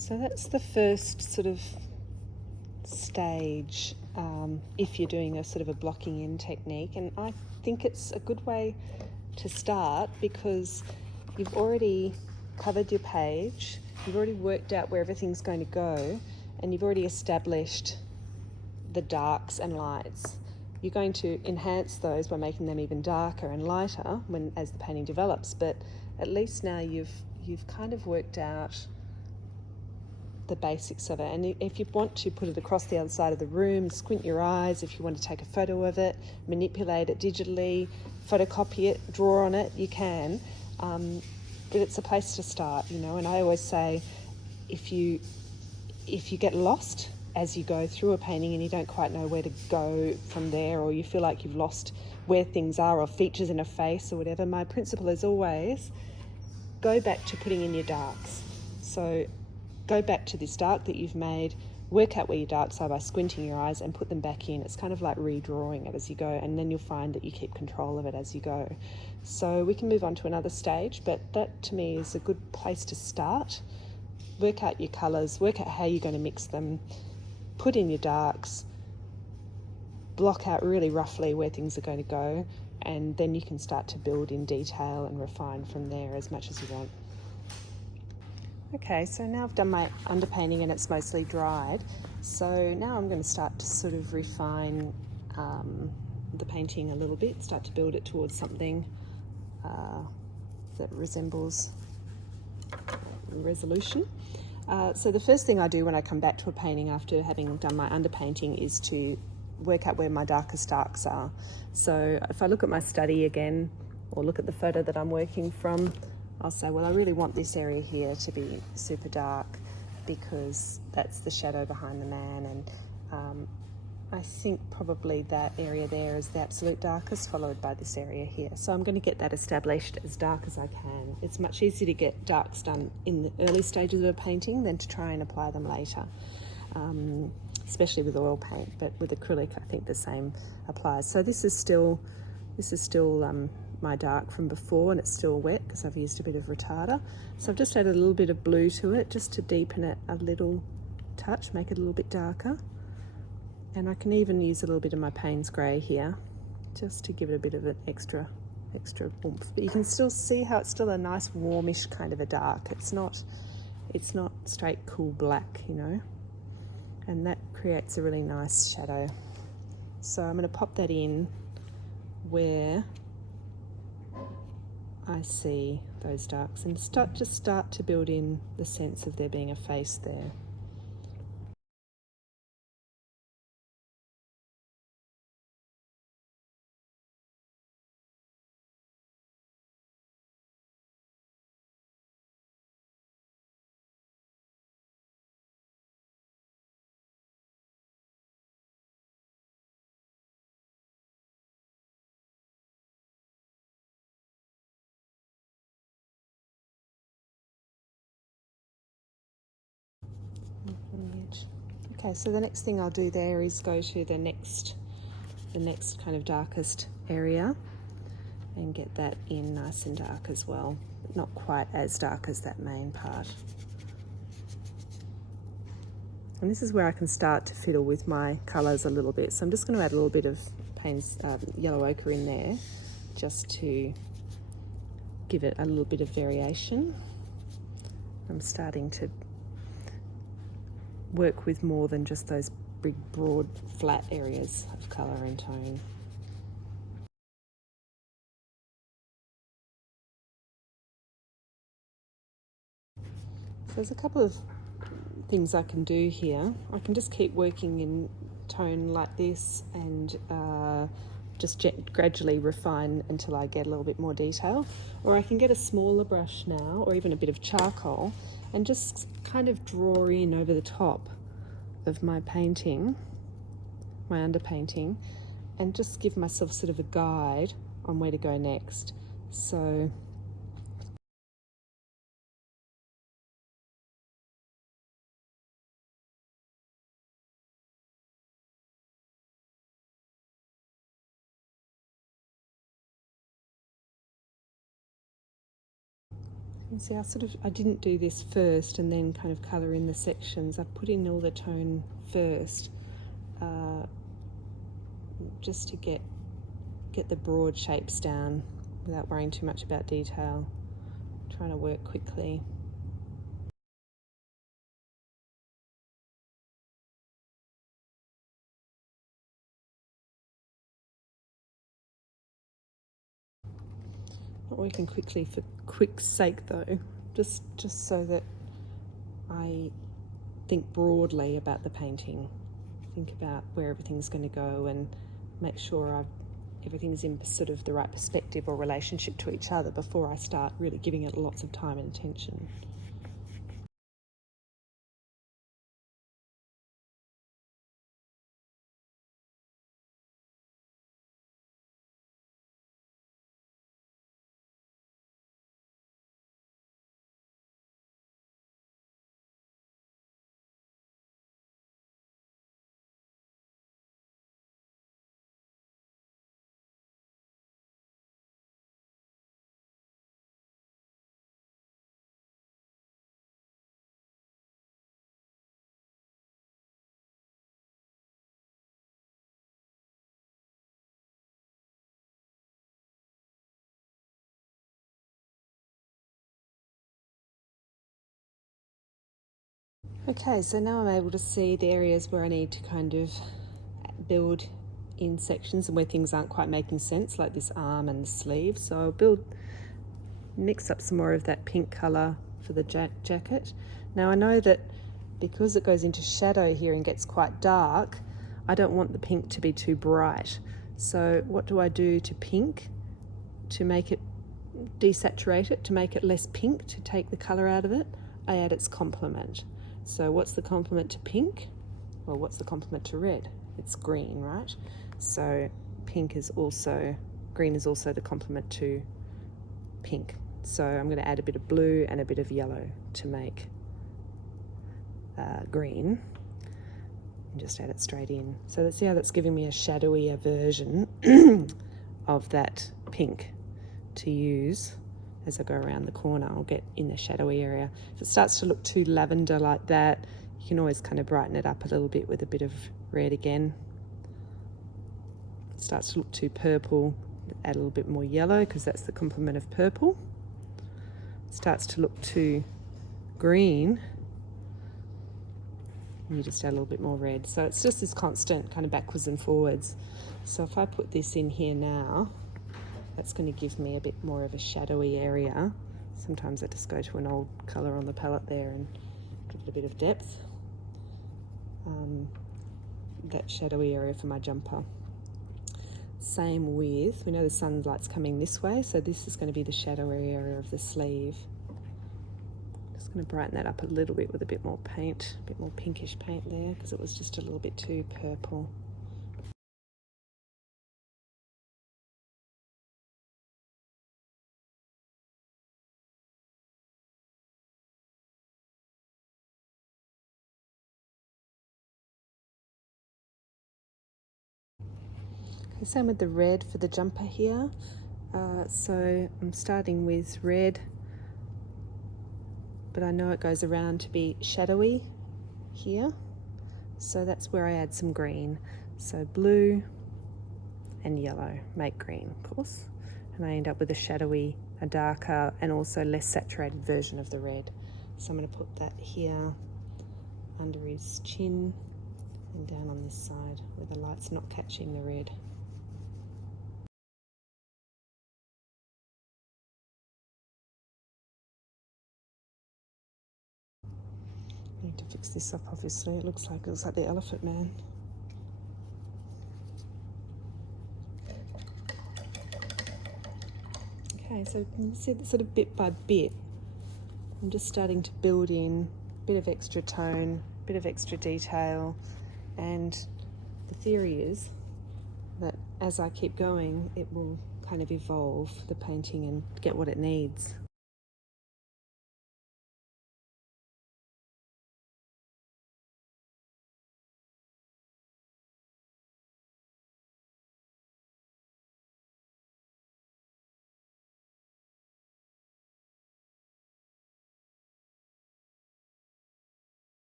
So that's the first sort of stage if you're doing a sort of a blocking in technique, and I think it's a good way to start because you've already covered your page, you've already worked out where everything's going to go, and you've already established the darks and lights. You're going to enhance those by making them even darker and lighter as the painting develops, but at least now you've kind of worked out the basics of it. And if you want to put it across the other side of the room, squint your eyes, if you want to take a photo of it, manipulate it digitally, photocopy it, draw on it, you can. But it's a place to start, and I always say if you get lost as you go through a painting and you don't quite know where to go from there, or you feel like you've lost where things are or features in a face or whatever, my principle is always go back to putting in your darks. So go back to this dark that you've made, work out where your darks are by squinting your eyes and put them back in. It's kind of like redrawing it as you go, and then you'll find that you keep control of it as you go. So we can move on to another stage, but that to me is a good place to start. Work out your colours, work out how you're going to mix them, put in your darks, block out really roughly where things are going to go, and then you can start to build in detail and refine from there as much as you want. Okay, so now I've done my underpainting and it's mostly dried. So now I'm going to start to sort of refine the painting a little bit, start to build it towards something that resembles resolution. So the first thing I do when I come back to a painting after having done my underpainting is to work out where my darkest darks are. So if I look at my study again, or look at the photo that I'm working from, I'll say, well, I really want this area here to be super dark because that's the shadow behind the man, and I think probably that area there is the absolute darkest, followed by this area here. So I'm going to get that established as dark as I can. It's much easier to get darks done in the early stages of a painting than to try and apply them later, especially with oil paint, but with acrylic I think the same applies. So this is still my dark from before, and it's still wet because I've used a bit of retarder. So I've just added a little bit of blue to it just to deepen it a little touch, make it a little bit darker. And I can even use a little bit of my Payne's Grey here just to give it a bit of an extra oomph. But you can still see how it's still a nice warmish kind of a dark. It's not straight cool black, and that creates a really nice shadow. So I'm going to pop that in where I see those darks and start to build in the sense of there being a face there. Okay, so the next thing I'll do there is go to the next kind of darkest area and get that in nice and dark as well, but not quite as dark as that main part. And this is where I can start to fiddle with my colours a little bit. So I'm just going to add a little bit of Payne's yellow ochre in there just to give it a little bit of variation. I'm starting to work with more than just those big, broad, flat areas of colour and tone. So there's a couple of things I can do here. I can just keep working in tone like this and just gradually refine until I get a little bit more detail. Or I can get a smaller brush now, or even a bit of charcoal, and just kind of draw in over the top of my painting, my underpainting, and just give myself sort of a guide on where to go next. So You see, I didn't do this first and then kind of colour in the sections. I put in all the tone first, just to get the broad shapes down without worrying too much about detail. Trying to work quickly. Not working quickly for quick sake though, just so that I think broadly about the painting, think about where everything's going to go and make sure everything's in sort of the right perspective or relationship to each other before I start really giving it lots of time and attention. Okay, so now I'm able to see the areas where I need to kind of build in sections and where things aren't quite making sense, like this arm and the sleeve. So I'll mix up some more of that pink colour for the jacket. Now I know that because it goes into shadow here and gets quite dark, I don't want the pink to be too bright. So what do I do to pink to make it, desaturate it, to make it less pink, to take the colour out of it? I add its complement. So what's the complement to pink? Well, what's the complement to red? It's green, right? So green is also the complement to pink. So I'm going to add a bit of blue and a bit of yellow to make green, and just add it straight in. So let's see how that's giving me a shadowier version of that pink to use as I go around the corner. I'll get in the shadowy area. If it starts to look too lavender like that, you can always kind of brighten it up a little bit with a bit of red again. If it starts to look too purple, add a little bit more yellow because that's the complement of purple. It starts to look too green, and you just add a little bit more red. So it's just this constant kind of backwards and forwards. So if I put this in here now, that's going to give me a bit more of a shadowy area. Sometimes I just go to an old colour on the palette there and give it a bit of depth. That shadowy area for my jumper. Same with, we know the sunlight's coming this way, so this is going to be the shadowy area of the sleeve. Just going to brighten that up a little bit with a bit more paint, a bit more pinkish paint there, because it was just a little bit too purple. Okay, same with the red for the jumper here. So I'm starting with red, but I know it goes around to be shadowy here. So that's where I add some green. So blue and yellow make green, of course. And I end up with a shadowy, a darker, and also less saturated version of the red. So I'm going to put that here under his chin and down on this side where the light's not catching the red. I need to fix this up, obviously. It looks like the Elephant Man. Okay, so you can see that sort of bit by bit, I'm just starting to build in a bit of extra tone, a bit of extra detail, and the theory is that as I keep going, it will kind of evolve the painting and get what it needs.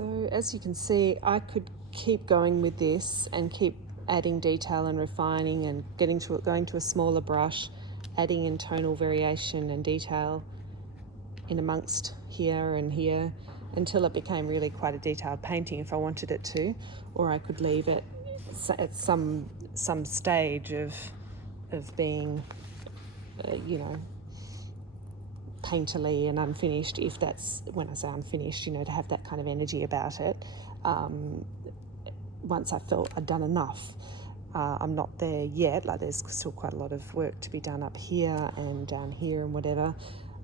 So as you can see, I could keep going with this and keep adding detail and refining and going to a smaller brush, adding in tonal variation and detail in amongst here and here until it became really quite a detailed painting if I wanted it to, or I could leave it at some stage of being, painterly and unfinished, if that's, when I say unfinished, to have that kind of energy about it. Once I felt I'd done enough. I'm not there yet, like there's still quite a lot of work to be done up here and down here and whatever,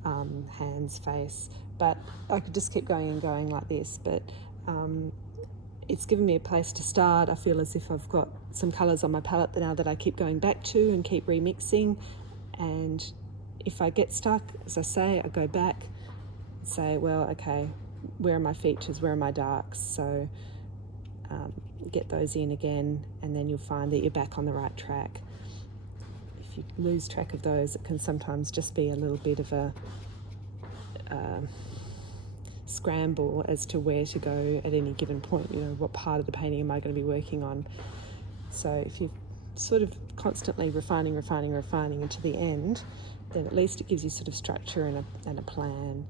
hands, face, but I could just keep going and going like this. But it's given me a place to start. I feel as if I've got some colours on my palette now that I keep going back to and keep remixing, and if I get stuck, as I say, I go back and say, well, okay, where are my features, where are my darks? So get those in again, and then you'll find that you're back on the right track. If you lose track of those, it can sometimes just be a little bit of a scramble as to where to go at any given point. What part of the painting am I going to be working on? So if you're sort of constantly refining until the end, then at least it gives you sort of structure and a plan.